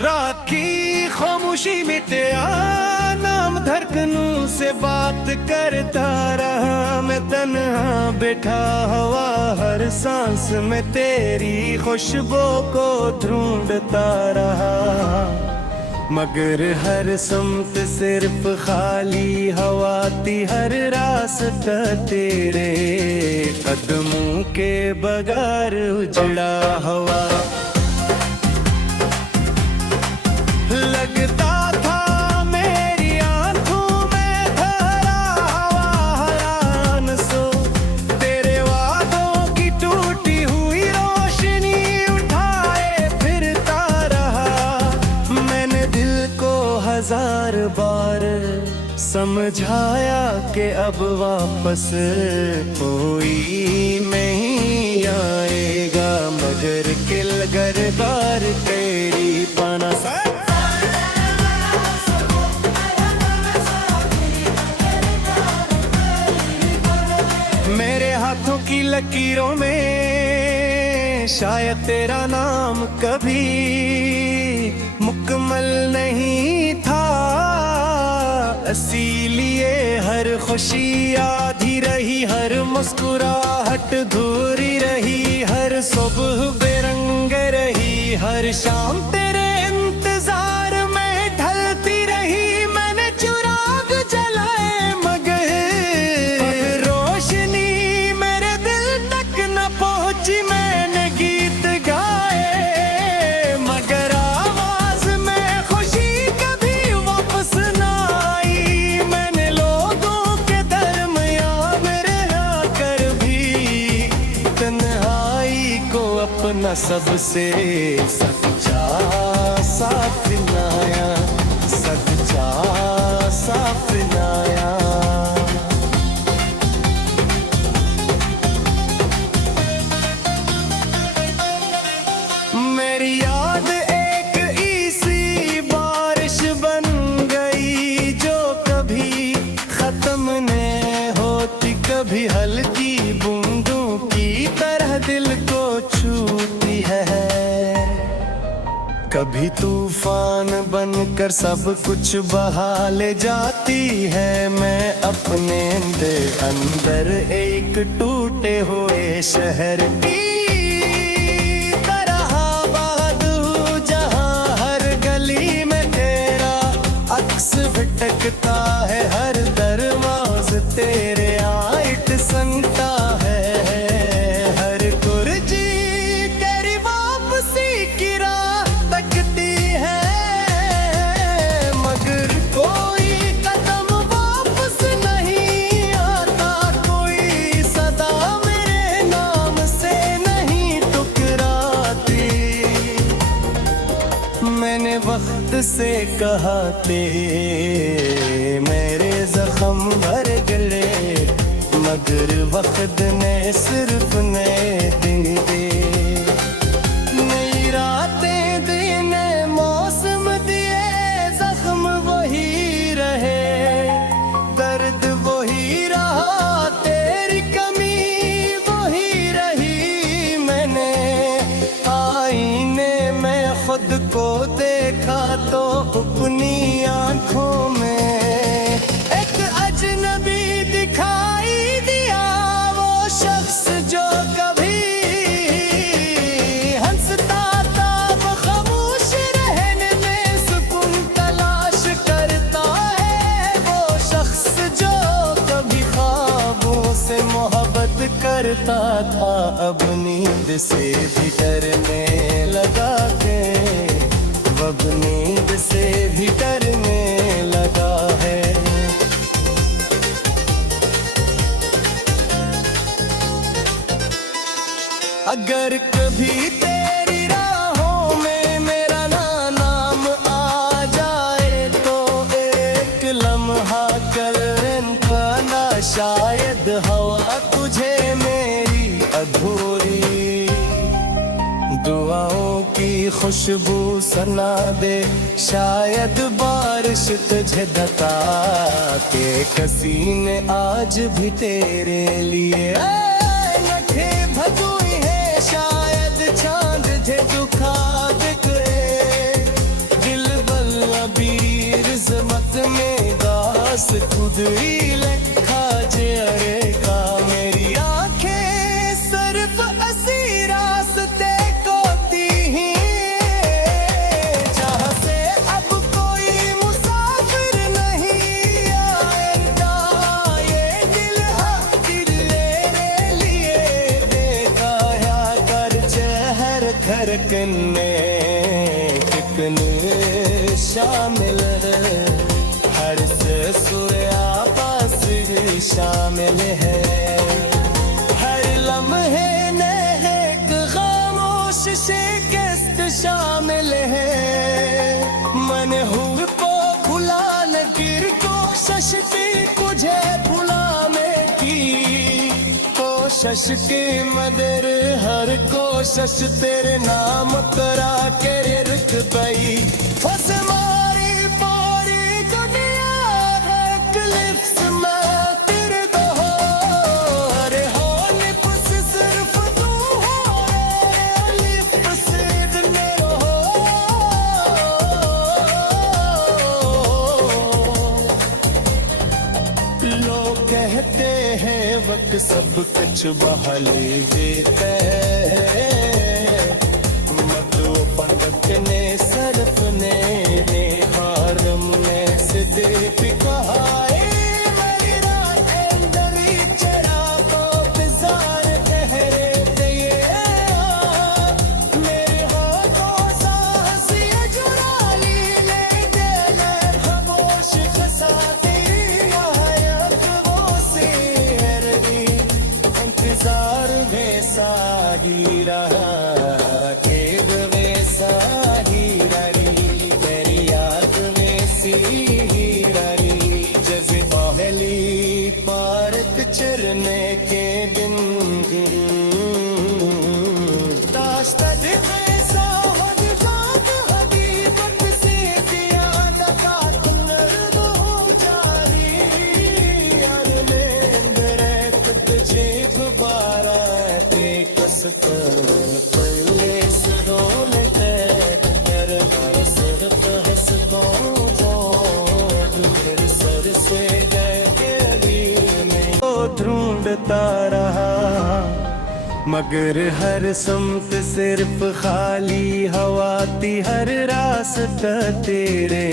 राखी खामोशी में तेरा नाम धड़कनों से बात करता रहा। मैं तन्हा बैठा हवा हर सांस में तेरी खुशबू को ढूंढता रहा। मगर हर समत सिर्फ खाली हवा थी, हर रास्ता तेरे कदमों के बगैर उजड़ा हवा। लगता था मेरी आंखों में धरा हवा सो, तेरे वादों की टूटी हुई रोशनी उठाए फिरता रहा। मैंने दिल को हजार बार समझाया कि अब वापस कोई नहीं आएगा, मगर किलगर बार तेरी पाना मेरे हाथों की लकीरों में शायद तेरा नाम कभी मुकम्मल नहीं था। इसीलिए हर खुशी आधी रही, हर मुस्कुराहट धूरी रही, हर सुबह बेरंग रही, हर शाम तेरे इंतजार में ढलती रही। मैंने चिराग जलाए मगर रोशनी मेरे दिल तक न पहुंची। मैंने गीत गाए मगर आवाज में खुशी कभी वापस ना आई। मैंने लोगों के दरमियान रह कर भी तन्हाई को अपना सबसे सच्चा साथ लाया, सच्चा साथ लाया। मेरी याद एक इसी बारिश बन गई जो कभी खत्म न होती, कभी हल्की बूंदों की तरह दिल को छूती है, कभी तूफान बनकर सब कुछ बहा ले जाती है। मैं अपने अंदर एक टूटे हुए शहर की तरह आबाद हूँ, जहाँ हर गली में तेरा अक्स भटकता है, हर दरवाज तेरे आइट संगता है, हर कुर्जी तेरी वापसी की राह तकती है। मगर कोई कदम वापस नहीं आता, कोई सदा मेरे नाम से नहीं टुकराती। मैंने वक्त से कहा थे मेरे जख्म भर गए, मगर वक्त ने सिर्फ नए दिन दे। नई रातें दिन मौसम दिए, जख्म वही रहे, दर्द वही रहा, तेरी कमी वही रही। मैंने आईने में खुद को देखा तो अपनी आंखों में एक अजनबी दिखाई दिया, वो शख्स जो कभी हंसता था, वो खामोश रहने में सुकून तलाश करता है। वो शख्स जो कभी ख्वाबों से मोहब्बत करता था, अब नींद से भी डरने लगा के, अब नींद से भी डरने लगा है। अगर कभी तेरी राहों में मेरा नाम आ जाए तो एक लम्हा कल का ना, शायद हवा तुझे मेरी अधूरी दुआओं की खुशबू सना दे, शायद बारिश तुझे बता के किसी ने आज भी तेरे लिए नखे भदुई है, शायद चांद जे दुखा दिखे धड़कन में कितने शामिल है, हर से सुया पास शामिल है, हर लम्हे में एक खामोश शिकस्त शामिल है। मन हुए को भुला न गिर कोशिश की तुझे भुलाने की, कोशिश की मगर हर कोशिश तेरे नाम करा के रुक गई। फंस मारी पूरी दुनिया है क्लिप्स में तेरे दो, अरे हो लिप्स सिर्फ तू हो रे, लिप्स इतने रहो। लोग कहते हैं वक्त सब कुछ बहाले देते हैं, मधु पंडक ने सरफ ने हारम में से दीप कहा मेरी रात अंदरी चरा को बिजार कहरे दिए, मेरे हाथों सांसी जुड़ा ली ले दे खामोश खसा दिया वो शेर दी, इंतजार वैसा ही रहा केद वैसा ही रही, तेरी याद वैसी ही रही, जैसे पहली पार्क चरने के बिन दास्ता वैसा हो जात हकीकत से दिया दका तुम हो जारी, यार में मेरे तुझे गुब्बारा ते कसत पहले से होने ते यार हंस हंस को मेरे सर से गए में तो ढूंढता रहा, मगर हर समत सिर्फ खाली हवा थी, हर रास्ता तेरे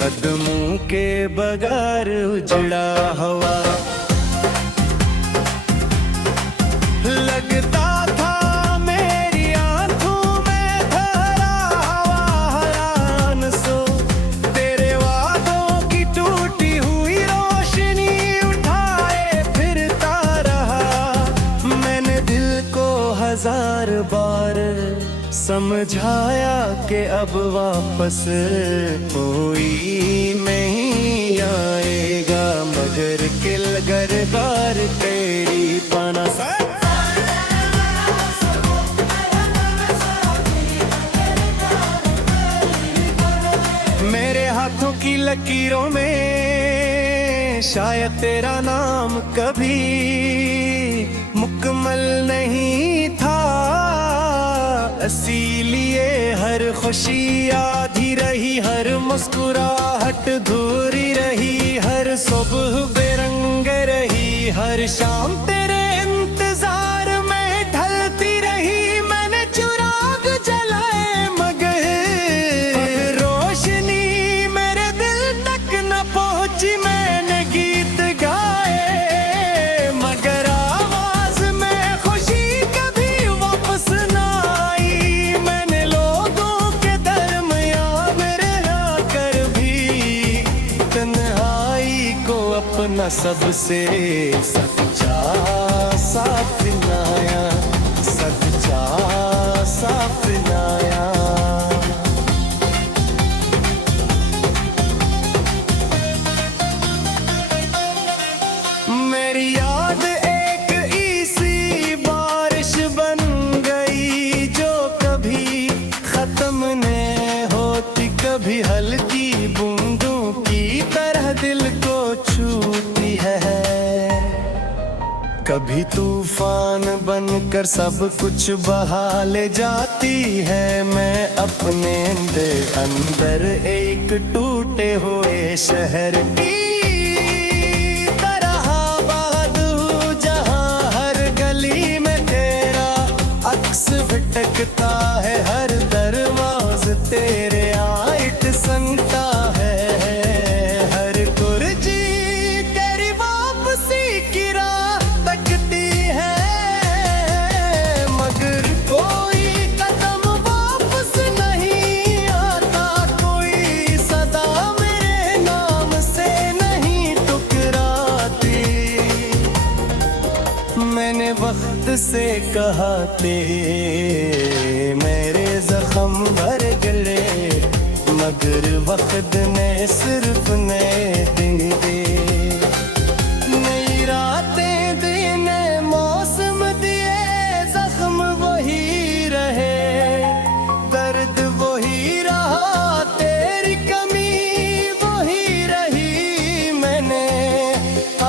कदमों के बगैर उजड़ा हवा। लगता था मेरी आंखों में धरा हवा हरान सो, तेरे वादों की टूटी हुई रोशनी उठाए फिरता रहा। मैंने दिल को हजार बार समझाया कि अब वापस कोई नहीं आएगा, मगर किलगर बार तेरी पना मेरे हाथों की लकीरों में शायद तेरा नाम कभी मुकम्मल नहीं था, इसीलिए हर खुशी आधी रही, हर मुस्कुराहट धूरी रही, हर सुबह बेरंग रही, हर शाम तेरे इंतजार में ढलती रही। मैंने चिराग जलाए मगर रोशनी मेरे दिल तक न पहुंची, मैंने गीत गाए मगर आवाज में खुशी कभी वापस न आई। मैंने लोगों के दरमियान रह कर भी तन्हाई को अपना सबसे सच्चा साथ लाया, सच्चा साथ लाया। मेरी याद एक इसी बारिश बन गई, जो कभी खत्म न होती, कभी हल्की बूंदों की तरह दिल को छूती है, कभी तूफान बनकर सब कुछ बहा ले जाती है। मैं अपने अंदर एक टूटे हुए शहर की तरह आबाद हूँ, जहाँ हर गली में तेरा अक्स भटकता है, हर दरवाज़ तेरे आइट संगता है, हर कुर्जी तेरी वापसी की राह तकती है, मगर कोई कदम वक्त से कहते मेरे जख्म भर गले मगर वक्त ने सिर्फ ने दिन दे नई रातें दिन मौसम दिए जख्म वही रहे दर्द वही रहा तेरी कमी वही रही मैंने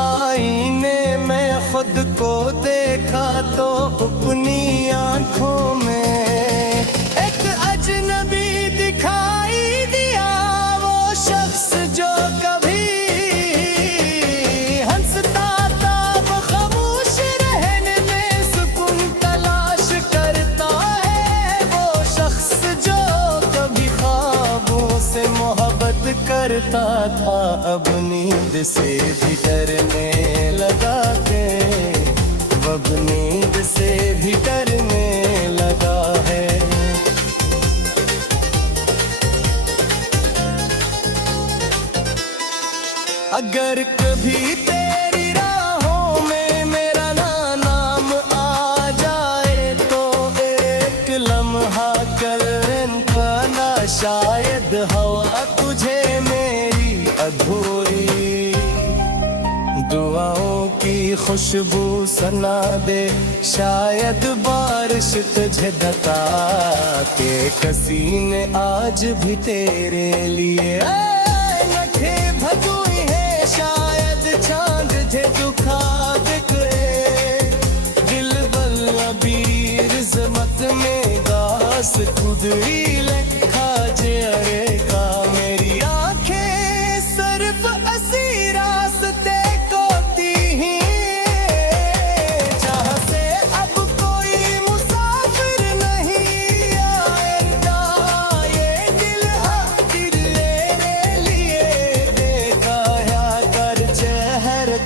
आईने में खुद को देखा तो अपनी आंखों में एक अजनबी दिखाई दिया वो शख्स जो कभी हंसता था वो खामोश रहने में सुकून तलाश करता है वो शख्स जो कभी ख्वाबों से मोहब्बत करता था अब नींद से भी डरने लगा के अब नींद से भी डरने लगा है अगर कभी तेरी राहों में मेरा नाम आ जाए तो एक लम्हा कर पाना शायद हवा तुझे मेरी अधूरी दुआओं की खुशबू सना दे शायद बारिश तुझे बता के कसी ने आज भी तेरे लिए नखे भगोई है शायद चांद जे दुखा दिखे दिल बल्ला बीर जमत में दास खुद ही लिखा जे अरे का मेरी आंखें सिर्फ असी रास्ते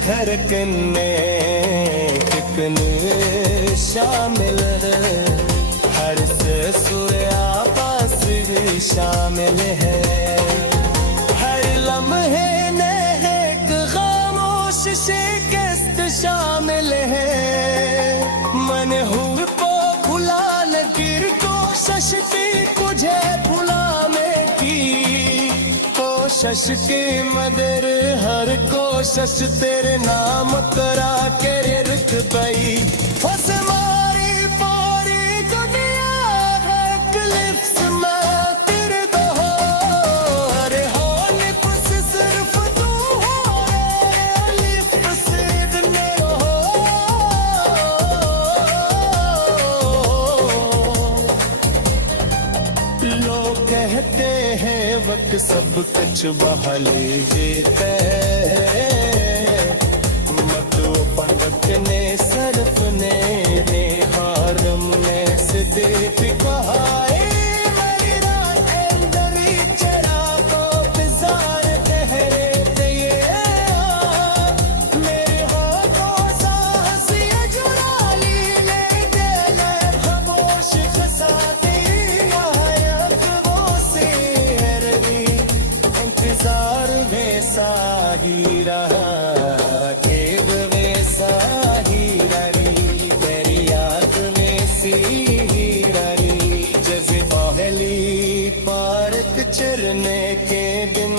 धड़कन में कितने शामिल है हर से सुर आपस भी शामिल है हर लम्हे में एक खामोश शिकस्त शामिल है मन हुर को भुला न गिर कोशिश की तुझे भुलाने की कोशिश की मगर हर कोशिश तेरे नाम करा के रुक गई फस मारी पारी दुनिया है क्लिप्स में तेरे दो अरे हो लिप्स सिर्फ तू हो लिप्स इतने हो लोग कहते हैं वक्त सब कुछ बहा ले जेते मत पंडक ने सरफ ने हारम ने सिद्दीक कहाए मेरी रात अंदरी चरा को बिजार ठहरे दिए मेरे हाथों साहस ये जुड़ा ले दे खामोश खसा दिया वो से इंतजार वैसा ही रहा केव वैसा ही रही मेरी याद वैसी ही रही जैसे पहली पार्क चरने के दिन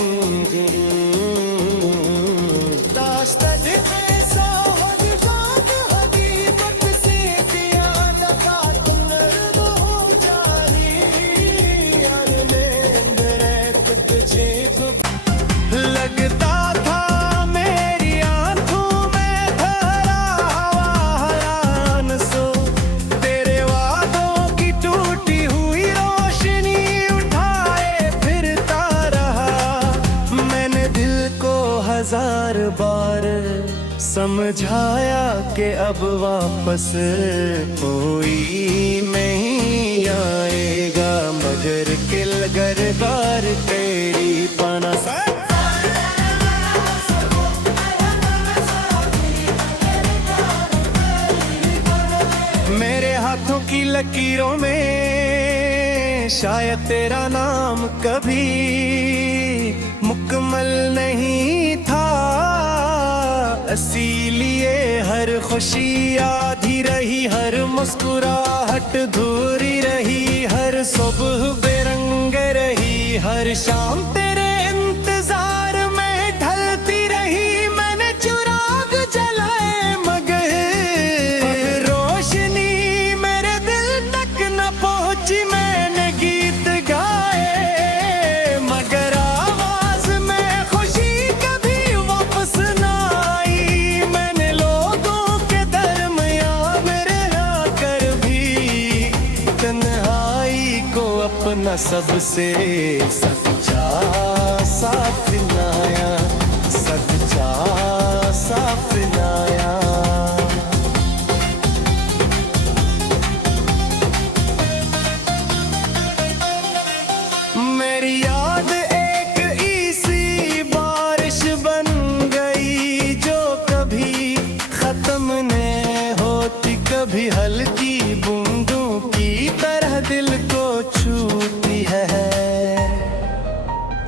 रास्ता वैसा हो जात हकीकत से पिया लगा तुम हो जानी यार में तुझे लगता था मेरी आंखों में भरा हवायान सो तेरे वादों की टूटी हुई रोशनी उठाए फिरता रहा मैंने दिल को हजार बार समझाया कि अब वापस कोई नहीं आएगा मगर किलगर बार तेरी पना मेरे हाथों की लकीरों में शायद तेरा नाम कभी मुकम्मल नहीं था इसीलिए हर खुशी आधी बाकी रही हर मुस्कुराहट धूरी रही, हर सुबह बेरंग रही, हर शाम तेरे इंतजार में ढलती रही। मैंने चिराग जलाए मगर रोशनी मेरे दिल तक न पहुंची। मैंने गीत गाए मगर आवाज में खुशी कभी वापस न आई। मैंने लोगों के दरमियान रह कर भी तन्हाई को अपना सबसे सच्चा साथ लाया, सच्चा साथ लाया। मेरी याद एक इसी बारिश बन गई जो कभी खत्म न होती, कभी हल्की बूंदों की तरह दिल को छूती है।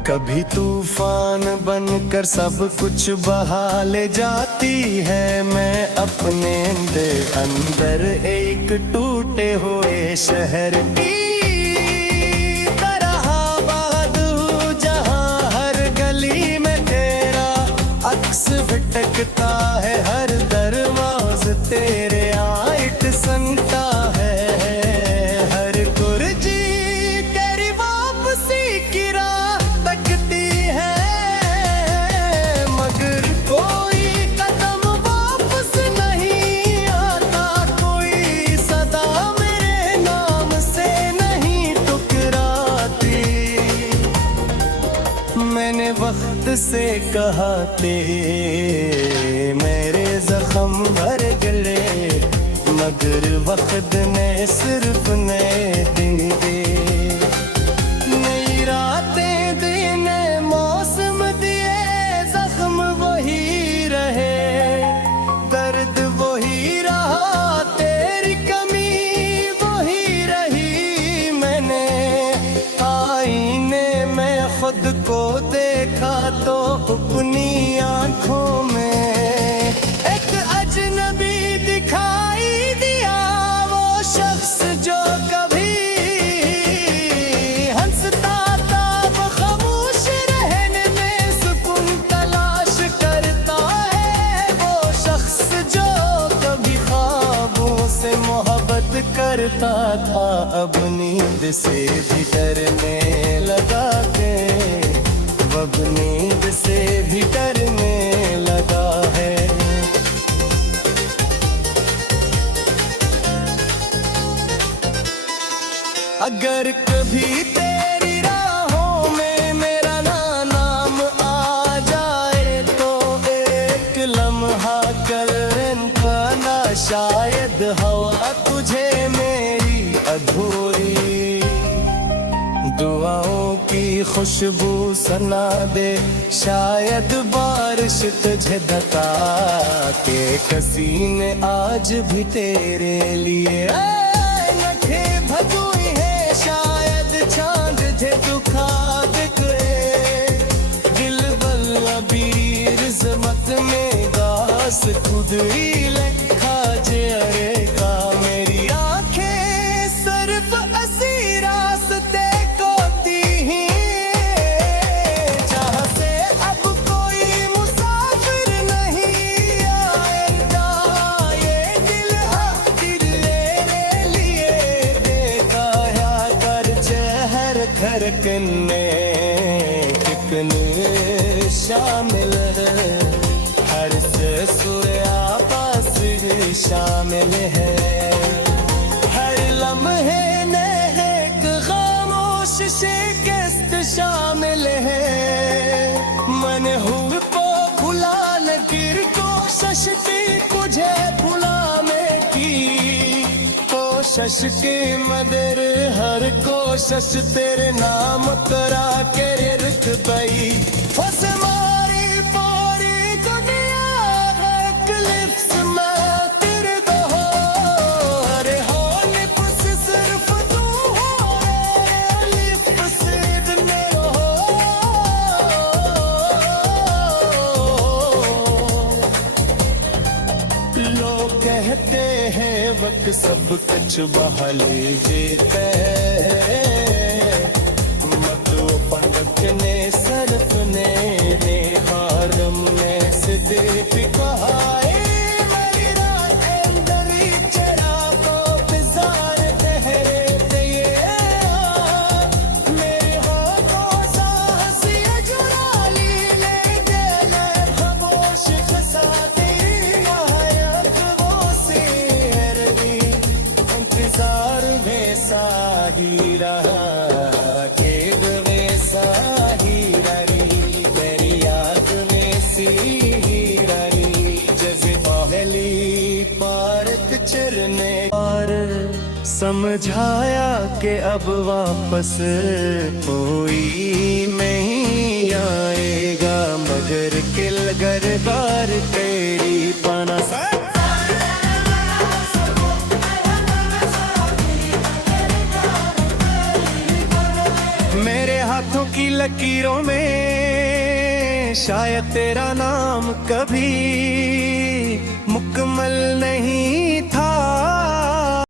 कभी तूफान बनकर सब कुछ बहा ले जाती है। मैं अपने अंदर एक टूटे हुए शहर की तरह आबाद हूँ, जहाँ हर गली में तेरा अक्स भटकता है, हर दरवाज़ तेरे आइट सुनता है, हर कुर्जी तेरी वापसी की राह तकती है। मगर कोई कदम वापस नहीं आता, कोई सदा मेरे नाम से नहीं टुकराती। मैंने वक्त से कहा थे मेरे जख्म भर गए, मगर वक्त ने सिर्फ नए दिन दे। नई रातें दिन मौसम दिए, जख्म वही रहे, दर्द वही रहा, तेरी कमी वही रही। मैंने आईने में खुद को देखा तो अपनी आंखों में एक अजनबी दिखाई दिया। वो शख्स जो कभी हंसता था, वो खामोश रहने में सुकून तलाश करता है। वो शख्स जो कभी ख्वाबों से मोहब्बत करता था, अब नींद से भी डरने लगा के, अब नींद से भी डरने लगा है। अगर कभी तेरी राहों में मेरा नाम आ जाए तो एक लम्हा कर पाना, शायद हवा तुझे मेरी अधूरी दुआओं की खुशबू सना दे। शायद बारिश तुझे बता के कसीने आज भी तेरे लिए नखे भगोई है। शायद चांद जे दुखा दिखे, दिल बल्ला बीर जमत में दास खुद ही लिखा जे अरे का। मेरी आंखें सिर्फ असी रास्ते धड़कने कितने शामिल है, हर से सुर आपस शामिल है। हर लम्हे में एक खामोश शिकस्त शामिल है। मन हुए को भुला न गिर कोशिश की तुझे भुलाने की, कोशिश की मगर हर कोशिश तेरे नाम करा के रुक गई। फस मारी पूरी दुनिया है क्लिप्स में तेरे दो, अरे हो लिप्स सिर्फ तू हो, लिप्स में हो। लोग कहते हैं सब कुछ बहाली जीते मत वो पंडित ने सरफ ने हारम में सिद्दीक कहाए मेरी रात अंदरी चढ़ा को बिजार ठहरे थे ये मेरे हाथों साहसी जुराली ले गए खामोश खसाती वो शेर भी इंतजार वैसा ही रहा केद वैसा ही रही मेरी याद वैसी ही रही जैसे पहली पारक चरने और समझाया कि अब वापस कोई नहीं आएगा मगर किल गरबार तेरी पाना मेरे हाथों की लकीरों में शायद तेरा नाम कभी मुकम्मल नहीं था